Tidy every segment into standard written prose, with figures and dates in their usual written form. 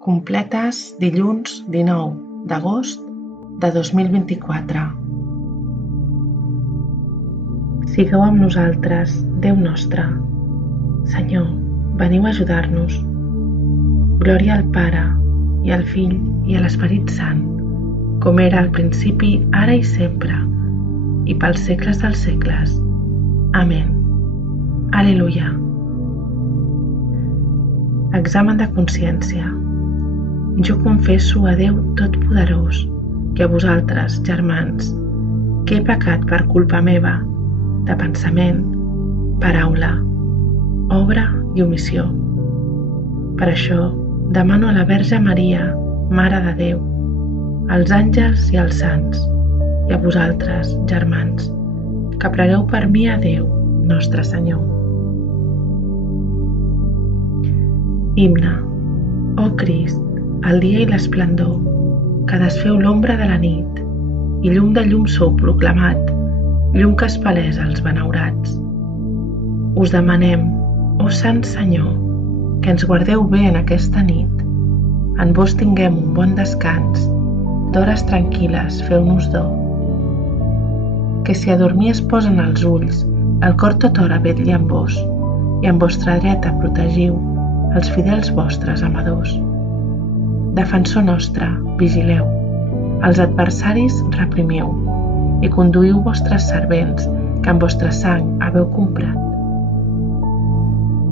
completes dilluns 19 d'agost de 2024. Sigueu amb nosaltres, Déu nostre. Senyor, veniu a ajudar-nos. Glòria al Pare, i al Fill, i a l'Esperit Sant, com era al principi, ara i sempre, i pels segles dels segles. Amén. Aleluia. Examen de consciència. Jo confesso a Déu Totpoderós que a vosaltres, germans, que he pecat per culpa meva, de pensament, paraula, obra i omissió. Per això demano a la Verge Maria, Mare de Déu, als àngels i als sants, i a vosaltres, germans, que pregueu per mi a Déu, nostre Senyor. Himne. Ó Crist, el dia i l'esplendor, que desfeu l'ombra de la nit, i llum de llum sou proclamat, llum que espalesa els benaurats. Us demanem, ó Sant Senyor, que ens guardeu bé en aquesta nit. En vos tinguem un bon descans, d'hores tranquil·les feu-nos do. Que si a dormir es posen els ulls, el cor tothora vetlli amb vos, i amb vostra dreta protegiu els fidels vostres amadors. Defensor nostre, vigileu, els adversaris reprimiu, i conduïu vostres servents, que amb vostra sang haveu comprat.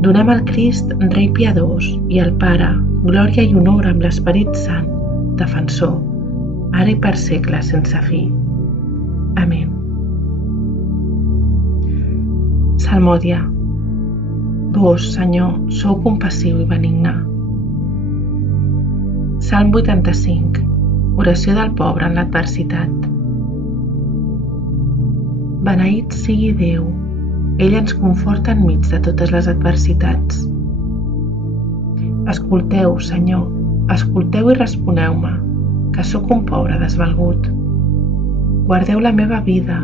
Donem al Crist, Rei piadós, i al Pare, glòria i honor amb l'Esperit Sant, defensor, ara i per segles sense fi. Amén. Salmòdia. Vos, Senyor, sou compassiu i benigne. Salm 85. Oració del pobre en l'adversitat. Beneït sigui Déu, ell ens conforta enmig de totes les adversitats. Escolteu, Senyor, escolteu i responeu-me, que sóc un pobre desvalgut. Guardeu la meva vida,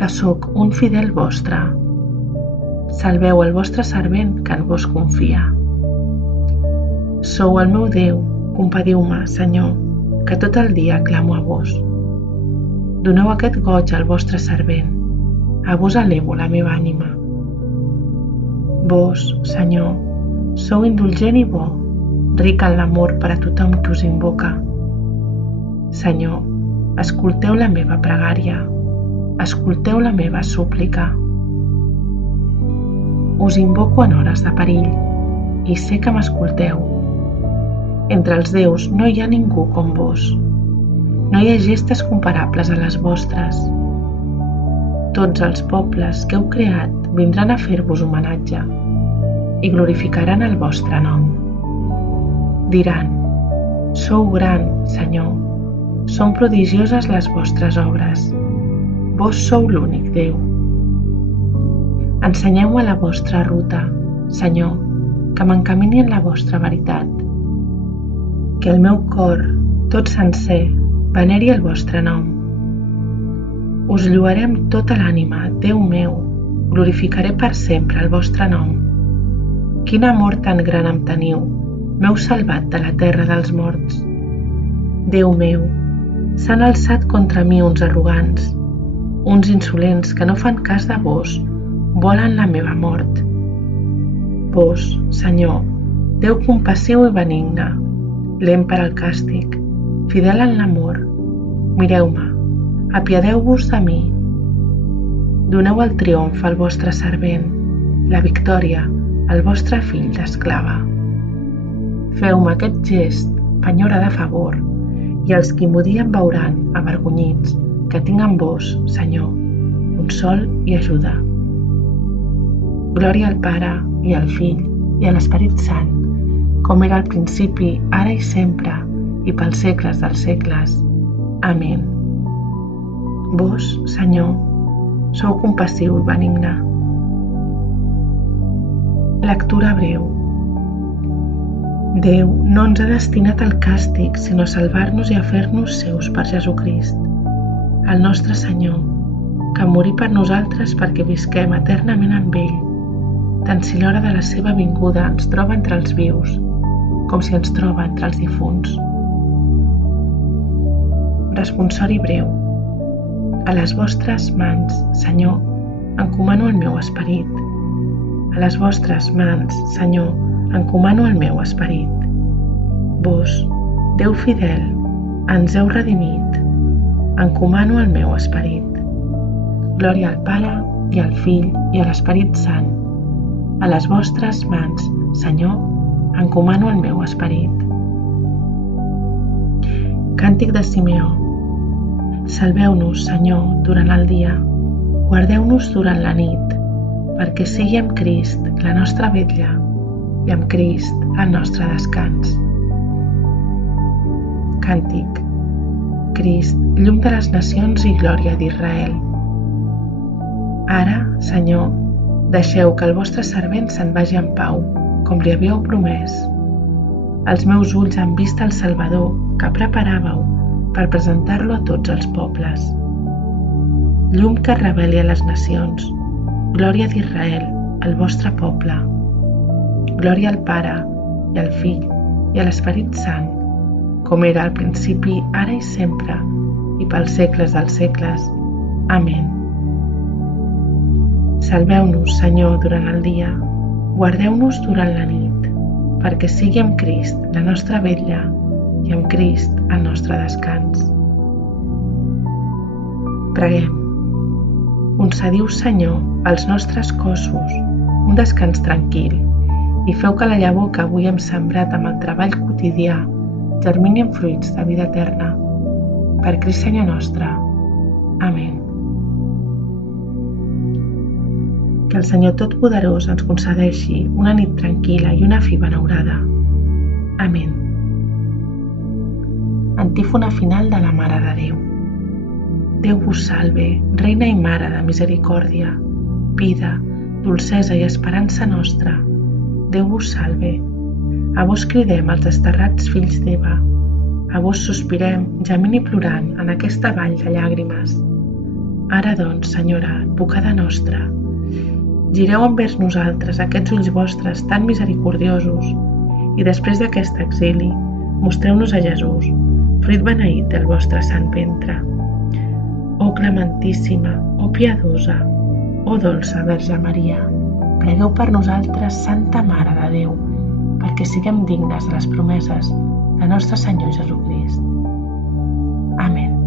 que sóc un fidel vostre. Salveu el vostre servent que en vos confia. Sou el meu Déu, compadiu-me, Senyor, que tot el dia clamo a vos. Doneu aquest goig al vostre servent, a vos elevo la meva ànima. Vos, Senyor, sou indulgent i bo, ric en l'amor per a tothom que us invoca. Senyor, escolteu la meva pregària, escolteu la meva súplica. Us invoco en hores de perill, i sé que m'escolteu. Entre els déus no hi ha ningú com vos. No hi ha gestes comparables a les vostres. Tots els pobles que heu creat vindran a fer-vos homenatge i glorificaran el vostre nom. Diran, sou gran, Senyor, són prodigioses les vostres obres. Vos sou l'únic Déu. Ensenyeu-me la vostra ruta, Senyor, que m'encamini en la vostra veritat. Que el meu cor, tot sencer, veneri el vostre nom. Us lloaré amb tota l'ànima, Déu meu, glorificaré per sempre el vostre nom. Quin amor tan gran em teniu, m'heu salvat de la terra dels morts. Déu meu, s'han alçat contra mi uns arrogants, uns insolents que no fan cas de vos, volen la meva mort. Vos, Senyor, Déu compassiu i benigne, lent per al càstig, fidel en l'amor, mireu-me, apiadeu-vos de mi. Doneu el triomf al vostre servent, la victòria al vostre fill d'esclava. Feu-me aquest gest, penyora de favor, i els qui m'odien veuran, avergonyits, que tinc en vos, Senyor, consol i ajuda. Glòria al Pare, i al Fill, i a l'Esperit Sant, com era al principi, ara i sempre, i pels segles dels segles. Amén. Vos, Senyor, sou compassiu i benigne. Lectura breu. Déu no ens ha destinat al càstig, sinó a salvar-nos i a fer-nos seus per Jesucrist, el nostre Senyor, que morí per nosaltres perquè visquem eternament amb ell, tant si l'hora de la seva vinguda ens troba entre els vius, com si ens troba entre els difunts. Responsori breu. A les vostres mans, Senyor, encomano el meu esperit. A les vostres mans, Senyor, encomano el meu esperit. Vos, Déu fidel, ens heu redimit. Encomano el meu esperit. Glòria al Pare, i al Fill, i a l'Esperit Sant. A les vostres mans, Senyor, encomano el meu esperit. Càntic de Simeó. Salveu-nos, Senyor, durant el dia. Guardeu-nos durant la nit, perquè sigui amb Crist la nostra vetlla i amb Crist el nostre descans. Càntic. Crist, llum de les nacions i glòria d'Israel. Ara, Senyor, deixeu que el vostre servent se'n vagi en pau, com li havíeu promès. Els meus ulls han vist el Salvador que preparàveu per presentar-lo a tots els pobles. Llum que reveli a les nacions, glòria d'Israel, el vostre poble. Glòria al Pare, i al Fill, i a l'Esperit Sant, com era al principi, ara i sempre, i pels segles dels segles. Amén. Salveu-nos, Senyor, durant el dia, guardeu-nos durant la nit, perquè sigui amb Crist la nostra vetlla i amb Crist el nostre descans. Preguem. Concediu, Senyor, als nostres cossos un descans tranquil i feu que la llavor que avui hem sembrat amb el treball quotidià germini en fruits de vida eterna. Per Crist Senyor nostre. Amén. Que el Senyor Totpoderós ens concedeixi una nit tranquil·la i una fi benaurada. Amén. Antífona final de la Mare de Déu. Déu vos salve, Reina i Mare de misericòrdia, vida, dolcesa i esperança nostra. Déu vos salve. A vos cridem els desterrats fills d'Eva. A vos sospirem, gemint i plorant en aquesta vall de llàgrimes. Ara doncs, Senyora, advocada nostra, gireu envers nosaltres aquests ulls vostres tan misericordiosos i després d'aquest exili mostreu-nos a Jesús, fruit beneït del vostre sant ventre. Oh clementíssima, oh piadosa, oh dolça Verge Maria, pregueu per nosaltres, Santa Mare de Déu, perquè siguem dignes de les promeses de nostre Senyor Jesucrist. Amén.